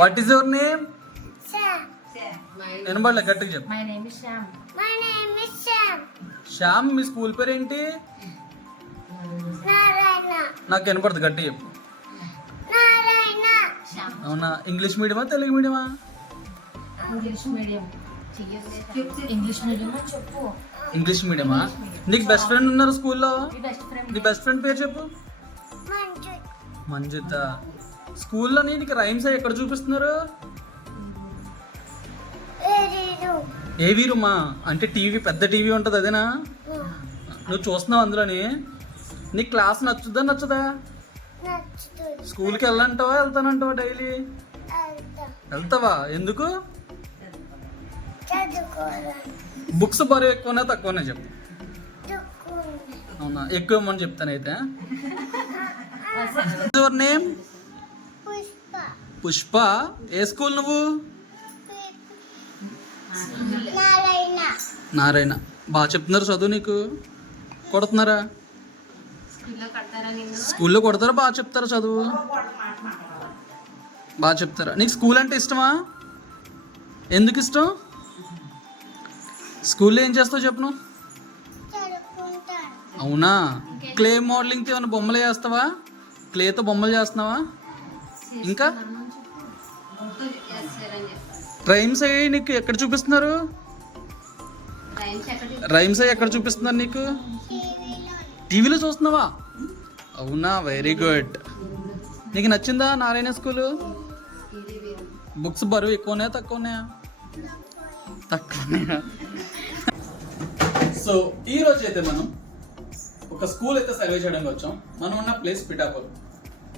What is your name? Sam. వినబడలే, గట్టిగా చెప్పు. My name is Sham. My name is Sam. Shyam. Me school పేరు ఏంటి? Narayana. నాకు వినపడదు, గట్టిగా చెప్పు. Narayana. Sham. అవునా? ఇంగ్లీష్ మీడియమా తెలుగు మీడియమా? English medium. English medium చెప్పు. ఇంగ్లీష్ మీడియమా? నీకు బెస్ట్ ఫ్రెండ్ ఉన్నారు స్కూల్లో? మీ బెస్ట్ ఫ్రెండ్. నీ బెస్ట్ ఫ్రెండ్ పేరు చెప్పు. Manju. మంజిత. స్కూల్లో నీకు రైమ్స్ అవి ఎక్కడ చూపిస్తున్నారు? Eriru. ఏ వీరుమా అంటే టీవీ, పెద్ద టీవీ ఉంటుంది అదేనా? నువ్వు చూస్తున్నావు అందులోని. నీ క్లాస్ నచ్చుదా నచ్చదా? Natsudu. స్కూల్కి వెళ్ళంటావా వెళ్తానంటావా డైలీ? Alta. వెళ్తావా? ఎందుకు? Chadukola. బుక్స్ బరువు ఎక్కువనే తక్కువనే చెప్పు. Tukuni. అవునా? ఎక్కువ ఇవ్వమని చెప్తాను అయితే. Your name? Pushpa. Pushpa. A school నువ్వు? Narayana. నారాయణ. బాగా చెప్తున్నారు చదువు నీకు? కొడుతున్నారా? స్కూల్లో కడతారా నిన్ను? స్కూల్లో కొడతారా? బాగా చెప్తారా చదువు? బాగా చెప్తారా? నీకు స్కూల్ అంటే ఇష్టమా? ఎందుకు ఇష్టం? స్కూల్లో ఏం చేస్తావు చెప్పు నువ్వు? Chadukuntaru. అవునా? క్లే మోడలింగ్తో ఏమైనా బొమ్మలు చేస్తావా? క్లేతో బొమ్మలు చేస్తున్నావా? ఇంకా రైమ్స్ అయ్యి నీకు ఎక్కడ చూపిస్తున్నారు? రైమ్స్ అయ్యి ఎక్కడ చూపిస్తున్నారు నీకు? టీవీలో చూస్తున్నావా? అవునా? Very good. నీకు నచ్చిందా నారాయణ స్కూలు? బుక్స్ బరువు ఎక్కువన్నాయా తక్కువన్నాయా? తక్కువన్నాయా? సో ఈ రోజు అయితే మనం ఒక స్కూల్ అయితే సర్వే చేయడానికి వచ్చాం. మనం ఉన్న ప్లేస్ పిఠాపురం.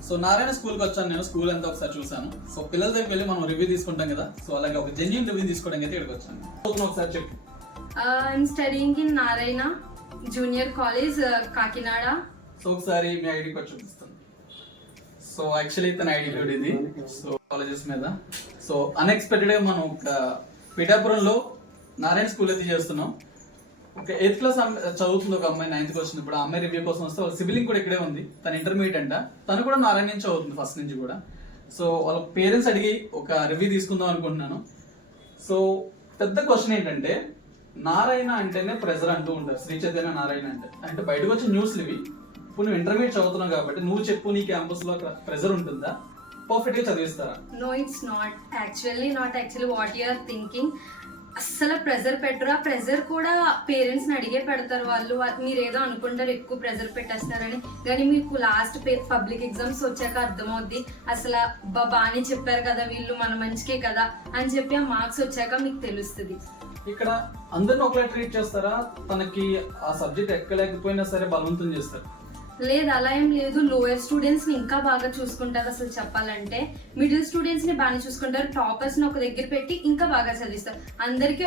సో నారాయణ స్కూల్కి వచ్చాను నేను. స్కూల్ అంతా ఒకసారి చూసాను. సో పిల్లల దగ్గరికి వెళ్ళి మనం రివ్యూ తీసుకుంటాం కదా, సో అలాగే ఒక జెన్యూన్ రివ్యూ తీసుకోవడానికి అయితే ఇక్కడికి వచ్చాను. ఒకసారి చెప్పు. I'm studying in Narayana Junior College, Kakinada. So ఒకసారి మీ ఐడి కార్డ్ చూపిస్తాను. సో యాక్చువల్లీ తన ఐడి కార్డ్ ఇది. సో కాలేజెస్ మీద సో అన్ఎక్స్పెక్టెడ్గా మనం ఒక పిఠాపురంలో నారాయణ స్కూల్ అయితే చేస్తున్నాం. ఒక 8th క్లాస్ చదువుతుంది ఒక అమ్మాయి, 9th వచ్చింది. ఇప్పుడు ఆ అమ్మాయి రివ్యూ కోసం వస్తే వాళ్ళ సిబిలింగ్ కూడా ఇక్కడే ఉంది. తన ఇంటర్మీడియట్ అంట. తను కూడా నారాయణ నుంచి చదువుతుంది ఫస్ట్ నుంచి కూడా. సో వాళ్ళ పేరెంట్స్ అడిగి ఒక రివ్యూ తీసుకుందాం అనుకుంటున్నాను. సో పెద్ద క్వశ్చన్ ఏంటంటే, నారాయణ అంటేనే ప్రెజర్ అంటూ ఉంటారు. శ్రీ చైతన్య నారాయణ అంటే బయటకు వచ్చే న్యూస్లు ఇవి. ఇప్పుడు నువ్వు ఇంటర్మీడియట్ చదువుతున్నావు కాబట్టి నువ్వు చెప్పు, నీ క్యాంపస్ లో ప్రెజర్ ఉంటుందా? పర్ఫెక్ట్ గా చదివిస్తారా? No, it's not. Not actually what you are thinking. అస్సలు ప్రెజర్ పెట్టరు. ఆ ప్రెజర్ కూడా పేరెంట్స్ ని అడిగే పెడతారు. వాళ్ళు మీరు ఏదో అనుకుంటారు ఎక్కువ ప్రెజర్ పెట్టేస్తున్నారని, కానీ మీకు లాస్ట్ పబ్లిక్ ఎగ్జామ్స్ వచ్చాక అర్థమవుద్ది అసలు బాగానే చెప్పారు కదా వీళ్ళు, మన మంచికే కదా అని చెప్పి ఆ మార్క్స్ వచ్చాక మీకు తెలుస్తుంది. ఇక్కడ అందరిని ఒకలా ట్రీట్ చేస్తారా? తనకి ఆ సబ్జెక్ట్ ఎక్కలేకపోయినా సరే బలవంతం చేస్తారు? లేదు, అలా ఏం లేదు. లోయర్ స్టూడెంట్స్ ని ఇంకా బాగా చూసుకుంటారు. అసలు చెప్పాలంటే మిడిల్ స్టూడెంట్స్ ని బాగా చూసుకుంటారు. టాపర్స్ ని ఒక దగ్గర పెట్టి ఇంకా బాగా చదివిస్తారు. అందరికీ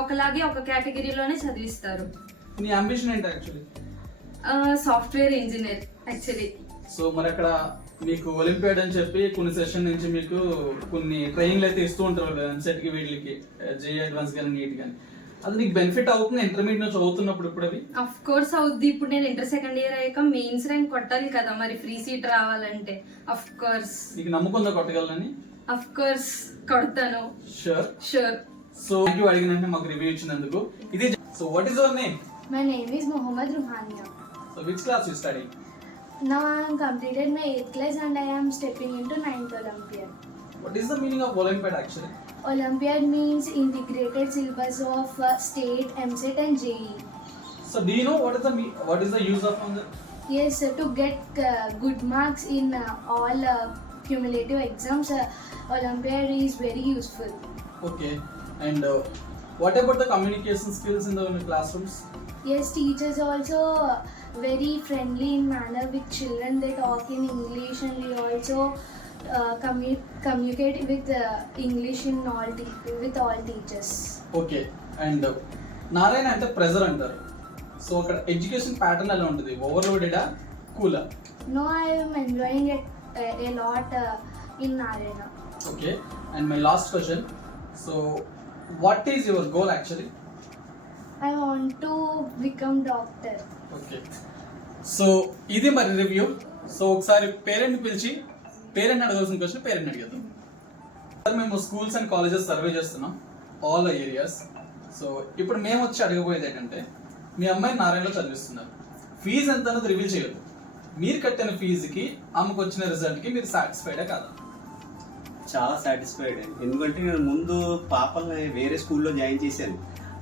ఒకలాగే ఒక కేటగిరీలోనే చదివిస్తారు. నీ అంబిషన్ ఏంటి actually? Software engineer actually. So మరి అక్కడ మీకు ఒలింపియాడ్ అని చెప్పి కొన్ని సెషన్ నుంచి మీకు కొన్ని ట్రైనింగ్లు అయితే ఇస్తూ ఉంటారు కదా, ఎంసెట్ కి వీటికి, జేఈ అడ్వాన్స్ కానీ నీట్ కానీ. అది నీకు బెనిఫిట్ అవుతుంది ఇంటర్మీడియట్ నుంచి చదువుతున్నప్పుడు? ఇప్పుడు అవి అఫ్ కోర్స్ అవుద్ది. ఇప్పుడు నేను ఇంటర్ సెకండ్ ఇయర్ అయ్యాక మెయిన్స్ ర్యాంక్ కొట్టాలి కదా మరి, ఫ్రీ సీట్ రావాలంటే. Of course. నీకు నమ్మకంగా కొట్టగలనని? అఫ్ కోర్స్ కొడతాను. షూర్. సో థ్యాంక్ యూ అడిగినంటే మాకు రివ్యూ ఇచ్చినందుకు. ఇది so what is your name? My name is Mohammad Ruhania. So which class you study? Now I am completed my 8th class and I am stepping into 9th Olympiad. What is the meaning of Olympiad actually? Olympiad means integrated syllabus of state, MCET and JEE. So do you know what is the use of that? Yes, to get good marks in all cumulative exams, Olympiad is very useful. Okay. And what about the communication skills in the classrooms? Yes, teachers also very friendly in manner with children. They talk in English and we also communicate with English in with all teachers. Okay. And Narayana అంటే pressure అంటారు. So అక్కడ education pattern ఎలా ఉంటుంది? ఓవర్లోడెడా, కూలా? No, I am enjoying it a lot in Narayana. Okay. And my last question. So what is your goal actually? I want to become doctor. Okay. So ఇది మరి review. So ఒకసారి parent పిలిచి parent అడగాల్సిన question parent అడిగేద్దాం. Sir మేము schools and colleges survey చేస్తున్నాం all areas. So ఇప్పుడు మేము వచ్చి అడగబోయేది ఏంటంటే, మీ అమ్మాయి నారాయణలో చదివిస్తున్నారు, ఫీజు ఎంత అనేది రివీల్ చేయదు. మీరు కట్టిన ఫీజుకి ఆమెకు వచ్చిన రిజల్ట్కి మీరు సాటిస్ఫైడా కాదా? చాలా సాటిస్ఫైడ్. ఎందుకంటే నేను ముందు పాపల్ని వేరే స్కూల్లో జాయిన్ చేశాను.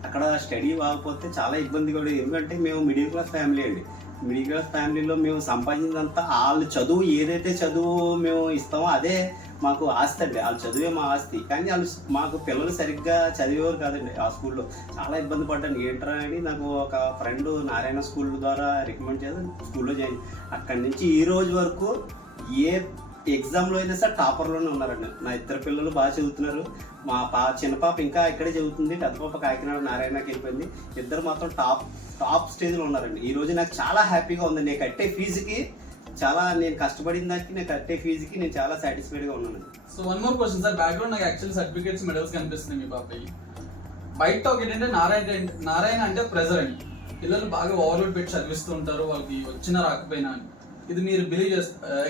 అక్కడ స్టడీ కాకపోతే చాలా ఇబ్బంది కూడా. ఎందుకంటే మేము మిడిల్ క్లాస్ ఫ్యామిలీ అండి. మిడిల్ క్లాస్ ఫ్యామిలీలో మేము సంపాదించినంత వాళ్ళు చదువు ఏదైతే చదువు మేము ఇస్తామో అదే మాకు ఆస్తి అండి. వాళ్ళ చదువే మా ఆస్తి. కానీ వాళ్ళు మాకు పిల్లలు సరిగ్గా చదివేవారు కాదండి. ఆ స్కూల్లో చాలా ఇబ్బంది పడ్డాను. ఏంట్రా అని నాకు ఒక ఫ్రెండ్ నారాయణ స్కూల్ ద్వారా రికమెండ్ చేసి స్కూల్లో జాయిన్. అక్కడి నుంచి ఈ రోజు వరకు ఏ ఎగ్జామ్లో అయినా సరే టాపర్లోనే ఉన్నారండి. నా ఇద్దరు పిల్లలు బాగా చదువుతున్నారు. మా చిన్న పాప ఇంకా ఇక్కడే చదువుతుంది, పెద్ద పాప కాకినాడ నారాయణకి వెళ్ళిపోయింది. ఇద్దరు మాత్రం టాప్ స్టేజ్లో ఉన్నారండి. ఈ రోజు నాకు చాలా హ్యాపీగా ఉంది. నేను కట్టే ఫీజుకి చాలా, నేను కష్టపడిన దానికి నేను కట్టే ఫీజుకి నేను చాలా సాటిస్ఫైడ్గా ఉన్నాను. So one more question sir, background నాకు యాక్చువల్ సర్టిఫికేట్స్ మెడల్స్ కనిపిస్తున్నాయి మీ పాపకి. బయట టాక్ ఏంటంటే నారాయణ అంటే ప్రెజర్ అని, పిల్లలు బాగా ఓవర్లోడ్ పెట్టి చదివిస్తూ ఉంటారు వాళ్ళకి వచ్చినా రాకపోయినా అని. ఇది మీరు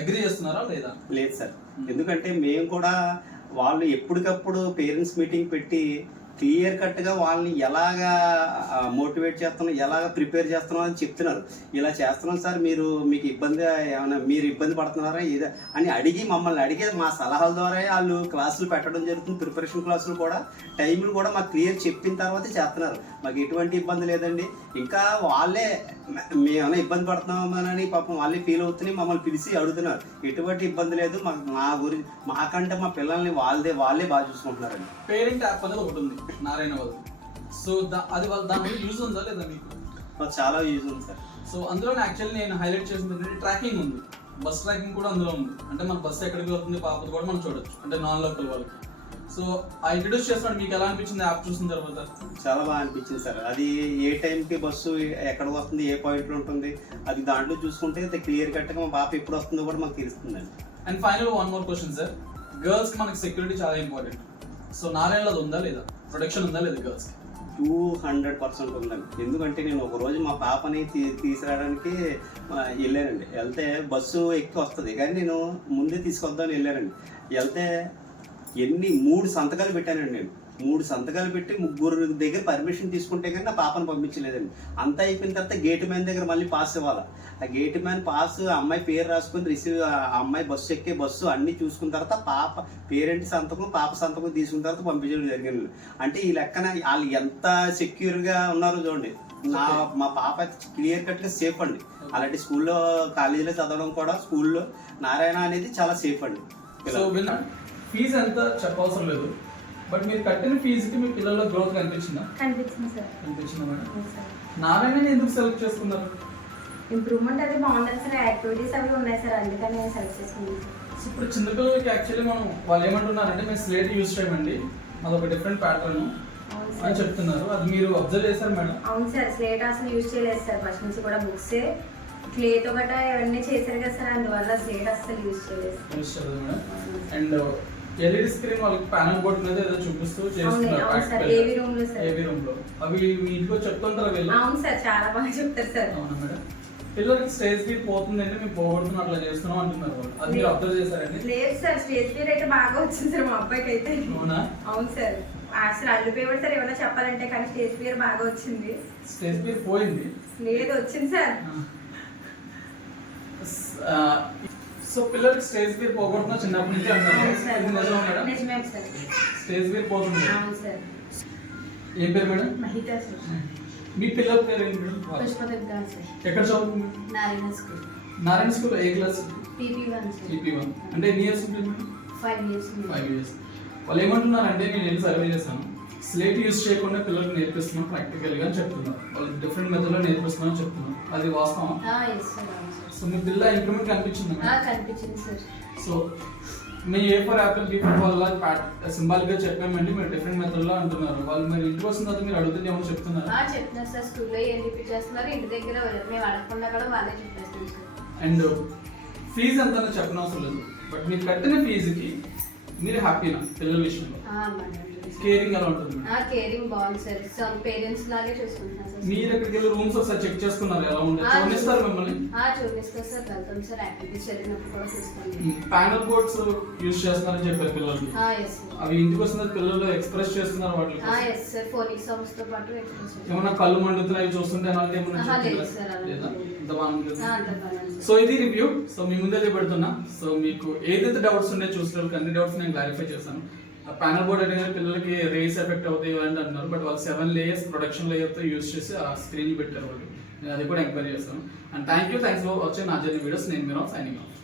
అగ్రీ చేస్తున్నారా లేదా? లేదు సార్, ఎందుకంటే మేము కూడా వాళ్ళు ఎప్పటికప్పుడు పేరెంట్స్ మీటింగ్ పెట్టి క్లియర్ కట్గా వాళ్ళని ఎలాగా మోటివేట్ చేస్తున్నాం, ఎలాగ ప్రిపేర్ చేస్తున్నాం అని చెప్తున్నారు. ఇలా చేస్తున్నాం సార్, మీకు ఇబ్బంది ఏమైనా, మీరు ఇబ్బంది పడుతున్నారా ఏదో అని అడిగి మమ్మల్ని అడిగే మా సలహాల ద్వారా వాళ్ళు క్లాసులు పెట్టడం జరుగుతుంది. ప్రిపరేషన్ క్లాసులు కూడా టైంలు కూడా మాకు క్లియర్ చెప్పిన తర్వాతే చేస్తున్నారు. మాకు ఎటువంటి ఇబ్బంది లేదండి. ఇంకా వాళ్ళే మేమైనా ఇబ్బంది పడుతున్నామని పాపం వాళ్ళే ఫీల్ అవుతున్నాయి, మమ్మల్ని పిలిచి అడుగుతున్నారు. ఎటువంటి ఇబ్బంది లేదు. మాకంటే మా పిల్లల్ని వాళ్ళే బాగా చూసుకుంటున్నారండి. పేరెంట్ యాప్ అనేది ఒకటి ఉంది నారాయణ వాళ్ళు. సో అది దాని యూజ్ ఉందా లేదా మీకు? మాకు చాలా యూజ్ ఉంది సార్. సో అందులో యాక్చువల్లీ నేను హైలైట్ చేసింది ఏంటంటే ట్రాకింగ్ ఉంది, బస్ ట్రాకింగ్ కూడా అందులో ఉంది. అంటే మన బస్సు ఎక్కడికి వెళ్తుంది పాపది కూడా మనం చూడొచ్చు, అంటే నాన్ లోకల్ వాళ్ళకి. సో ఆ ఇంట్రడ్యూస్ చేస్తున్నాడు, మీకు ఎలా అనిపించింది యాప్ చూసిన తర్వాత? చాలా బాగా అనిపించింది సార్. అది ఏ టైంకి బస్సు ఎక్కడికి వస్తుంది, ఏ పాయింట్లో ఉంటుంది, అది దాంట్లో చూసుకుంటే క్లియర్ కట్గా మా పాప ఎప్పుడు వస్తుందో కూడా మాకు తెలుస్తుందండి. And final one more question sir, గర్ల్స్కి మనకి సెక్యూరిటీ చాలా ఇంపార్టెంట్. సో నారాయణలో అది ఉందా లేదా, ప్రొటెక్షన్ ఉందా లేదా గర్ల్స్కి? 200% ఉందండి. ఎందుకంటే నేను ఒక రోజు మా పాపని తీసుకురావడానికి వెళ్ళానండి. వెళ్తే బస్సు ఎక్కి వస్తుంది కానీ నేను ముందే తీసుకొద్దామని వెళ్ళానండి. వెళ్తే 3 సంతకాలు పెట్టానండి. నేను 3 సంతకాలు పెట్టి 3 దగ్గర పర్మిషన్ తీసుకుంటే కానీ నా పాపను పంపించలేదండి. అంతా అయిపోయిన తర్వాత గేట్ మ్యాన్ దగ్గర మళ్ళీ పాస్ ఇవ్వాలి. ఆ గేట్ మ్యాన్ పాస్ అమ్మాయి పేరు రాసుకుని రిసీవ్, అమ్మాయి బస్సు ఎక్కే బస్సు అన్ని చూసుకున్న తర్వాత పాప పేరెంట్ సంతకం పాప సంతకం తీసుకున్న తర్వాత పంపించడం జరిగింది. అంటే ఈ లెక్కన వాళ్ళు ఎంత సెక్యూర్గా ఉన్నారో చూడండి. మా పాప క్లియర్ కట్గా సేఫ్ అండి. అలాంటి స్కూల్లో కాలేజీలో చదవడం కూడా స్కూల్లో నారాయణ అనేది చాలా సేఫ్ అండి. సో ఫీజు ఎంత చెప్పవసరం లేదు, బట్ మీరు కట్టిన ఫీజుకి మీ పిల్లల్లో గ్రోత్ కనిపించిందా? కనిపించింది సార్. కనిపించిందా మేడం? నారాయణ ఎందుకు సెలెక్ట్ చేసుకున్నారు? ఇంప్రూవ్మెంట్ అది బాగుంటుంది సార్, యాక్టివిటీస్ అవి ఉన్నాయి సార్, అందుకని నేను సెలెక్ట్ చేసుకున్నాను. సో ఇప్పుడు చిన్నపిల్లలకి యాక్చువల్లీ వాళ్ళు ఏమంటున్నారంటే మేము స్లేట్ యూజ్ చేయమండి, అదొక డిఫరెంట్ ప్యాటర్న్ అని చెప్తున్నారు. అది మీరు అబ్జర్వ్ చేశారు మేడం? అవును సార్, స్లేట్ అసలు యూజ్ చేయలేదు సార్. ఫస్ట్ నుంచి కూడా బుక్సే క్లేతో గట్రా ఇవన్నీ చేశారు కదా సార్, అందువల్ల స్లేట్ అసలు యూజ్ చేయలేదు. యూజ్ చేయలేదు మేడం. అండ్ ఎల్ఈడి స్క్రీన్ వాళ్ళకి ప్యానల్ బోర్డ్ మీద ఏదో చూపిస్తూ చేస్తున్నారు ఏవి రూమ్ లో సార్. ఏవి రూమ్ లో అవి మీ ఇంట్లో చెప్తుంటారా వీళ్ళు? అవును సార్, చాలా బాగా చెప్తారు సార్. అవునా మేడం? పిల్లలకి స్టేజ్ ఫీర్ పోతుందంటే మేము పోగొడుతున్నాం అట్లా చేస్తున్నాం అంటున్నారు వాళ్ళు. అది మీరు అబ్జర్వ్ చేశారండి? లేదు సార్, స్టేజ్ ఫీర్ అయితే బాగా వచ్చింది సార్ మా అబ్బాయికి అయితే. అవునా? అవును సార్, అసలు అల్లిపోయాడు సార్ ఏమైనా చెప్పాలంటే, కానీ స్టేజ్ ఫీర్ బాగా వచ్చింది. స్టేజ్ ఫీర్ పోయింది? లేదు, వచ్చింది సార్. సో పిల్లలకి స్టేజ్ ఫీర్ పోగొడుతున్నా చిన్నప్పటి నుంచి అంటారు. నిజమే సార్, స్టేజ్ ఫీర్ పోతుంది. అవును సార్. ఏం పేరు మేడం? మహితా సార్. మీ పిల్లల పేరు ఏంటి మేడం? పుష్పదుర్గా సార్. ఎక్కడ చదువుతుంది? నారాయణ స్కూల్. నారాయణ స్కూల్ ఏ క్లాస్? PP1 sir. PP1 అంటే ఎన్ని ఇయర్స్ ఉంటుంది? 5 years. 5 years. వాళ్ళు ఏమంటున్నారంటే, నేను వెళ్ళి సర్వే చేశాను, స్లేట్ యూజ్ చేయకుండా పిల్లలకు నేర్పిస్తున్నాం ప్రాక్టికల్గా అని చెప్తున్నారు. వాళ్ళు డిఫరెంట్ మెథడ్లో నేర్పిస్తున్నాం అని చెప్తున్నారు. అది వాస్తవం? Yes sir. సో మీ పిల్ల ఇంప్రూవ్మెంట్ కనిపించింది? కనిపించింది సార్. సో మీ A4 యాపిల్ B4 వల్ల సింబాలిక్గా చెప్పామండి, మీరు డిఫరెంట్ మెథడ్లో అంటున్నారు. వాళ్ళు మీరు ఇంటికి వస్తున్న తర్వాత మీరు అడుగుతుంది ఏమో చెప్తున్నారు? చెప్తున్నారు సార్, స్కూల్లో ఏం చూపించేస్తున్నారు, ఇంటి దగ్గర మేము అడగకుండా కూడా వాళ్ళే చెప్పేస్తున్నారు సార్. అండ్ ఫీజు ఎంత చెప్పనవసరం లేదు, బట్ మీరు కట్టిన ఫీజుకి మీరు హ్యాపీనా పిల్లల విషయంలో? మేడం కేరింగ్ ఎలా ఉంటుంది కేరింగ్ బాగుంది సార్ సమ్ పేరెంట్స్ లాగే చూసుకుంటున్నాను సార్. మీరు ఎక్కడికి వెళ్ళి రూమ్స్ ఒకసారి చెక్ చేసుకున్నారు ఎలా ఉంటుంది చూపిస్తారు మిమ్మల్ని చూపిస్తారు సార్, వెళ్తాం సార్, యాక్టివిటీస్ జరిగినప్పుడు కూడా చూస్తాం. ప్యానల్ బోర్డ్స్ యూజ్ చేస్తున్నారని చెప్పారు పిల్లలకి, ఎస్ సార్. అవి ఇంటికి వస్తున్న పిల్లలు ఎక్స్ప్రెస్ చేస్తున్నారు వాటికి ఎస్ సార్, ఫోనిక్ సాంగ్స్ తో పాటు express చేస్తాం. ఏమన్నా కళ్ళు మండుతున్నాయి చూస్తుంటే అలాంటి ఏమన్నా లేదు చెప్తున్నారా? సార్, అలా లేదా? లేదు. ఇంత బాగుంది. అంత బాగుంది. సో ఇది రివ్యూ. సో మీ ముందే పెడుతున్నా. సో మీకు ఏదైతే డౌట్స్ ఉన్నాయో చూసిన అన్ని డౌట్స్ నేను క్లారిఫై చేశాను. ప్యానల్ బోర్డ్ అనేది పిల్లలకి రేస్ ఎఫెక్ట్ అవుతాయి అని అంటున్నారు, బట్ వాళ్ళు 7 లేయర్స్ ప్రొడక్షన్ లేయర్తో యూజ్ చేసి ఆ స్క్రీన్ పెట్టారు వాళ్ళు. నేను అది కూడా ఎంక్వైరీ చేస్తాను. అండ్ థ్యాంక్స్ ఫర్ వాచింగ్ నా జర్నీ వీడియోస్. నేను మీరు సైనింగ్ ఆఫ్.